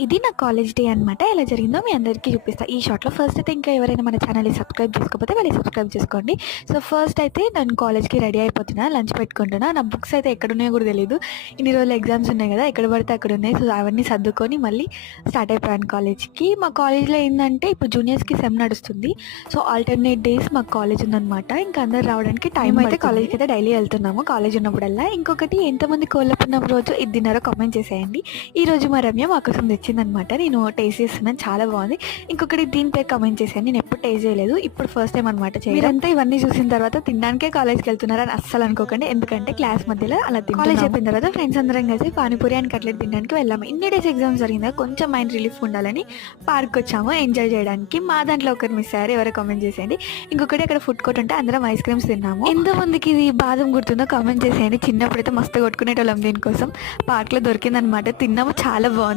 ఇది నా college day అనమాట. ఎలా జరిగిందో మీ అందరికీ చూపిస్తా ఈ షార్ట్‌లో. ఫస్ట్ అయితే ఇంకా ఎవరైనా మన ఛానల్‌ని సబ్స్క్రైబ్ చేసుకోకపోతే వెళ్ళి సబ్స్క్రైబ్ చేసుకోండి. సో ఫస్ట్ అయితే నేను కాలేజ్‌కి రెడీ అయిపోతున్నా. లంచ్ పెట్టుకుంటున్నా. నా బుక్స్ అయితే ఎక్కడున్నాయో కూడా తెలీదు. ఇన్ని రోజులు ఎగ్జామ్స్ ఉన్నాయి కదా! ఎక్కడ పడితే అక్కడ ఉన్నాయి. సో అవన్నీ సర్దుకొని మళ్ళీ స్టార్ట్ అయిపోయాను కాలేజ్‌కి. మా కాలేజ్‌లో ఏందంటే ఇప్పుడు జూనియర్స్‌కి సెమ్ నడుస్తుంది. సో ఆల్టర్‌నేట్ డేస్ మాకు కాలేజ్ ఉందనమాట. ఇంకా అందరూ రావడానికి టైం అయితే కాలేజ్‌కి అయితే డైలీ వెళ్తున్నాము కాలేజ్ ఉన్నప్పుడల్లా. ఇంకొకటి ఎంతమంది కోళ్ళపున్నమ రోజు ఇది తిన్నారో కామెంట్ చేసేయండి. ఈరోజు మా రమ్య మా కోసం తెచ్చిందనమాట. నేను టేస్ట్ చేస్తున్నాను, చాలా బాగుంది. ఇంకొకటి దీనిపై కామెంట్ చేశాను. నేను ఎప్పుడు టేస్ట్ చేయలేదు, ఇప్పుడు ఫస్ట్ టైం అనమాట చేయడం. మీరంతా ఇవన్నీ చూసిన తర్వాత తినడానికే కాలేజ్కి వెళ్తున్నారని అస్సలు అనుకోకండి. ఎందుకంటే క్లాస్ మధ్యలో అలా కాలేజ్ అయిపోయిన తర్వాత ఫ్రెండ్స్ అందరం కలిసి పానీపూరి అండ్ కట్లెట్ తినడానికి వెళ్ళాము. ఇన్ని డేస్ ఎగ్జామ్స్ జరిగిందా కొంచెం మైండ్ రిలీఫ్ ఉండాలని పార్క్ వచ్చాము ఎంజాయ్ చేయడానికి. మా దాంట్లో ఒకరు మిస్ అయ్యారు, ఎవరో కామెంట్ చేసేయండి. ఇంకొకటి అక్కడ ఫుడ్ కోర్ట్ ఉంటే అందరం ఐస్ క్రీమ్స్ తిన్నాము. ఎంతమందికి ఇది బాదం గుర్తుందో కామెంట్ చేసేయండి. చిన్నప్పుడైతే మస్తు కొట్టుకునేటోళ్ళం దీనికోసం. పార్క్లో దొరికిందనమాట, తిన్నాము, చాలా బాగుంది.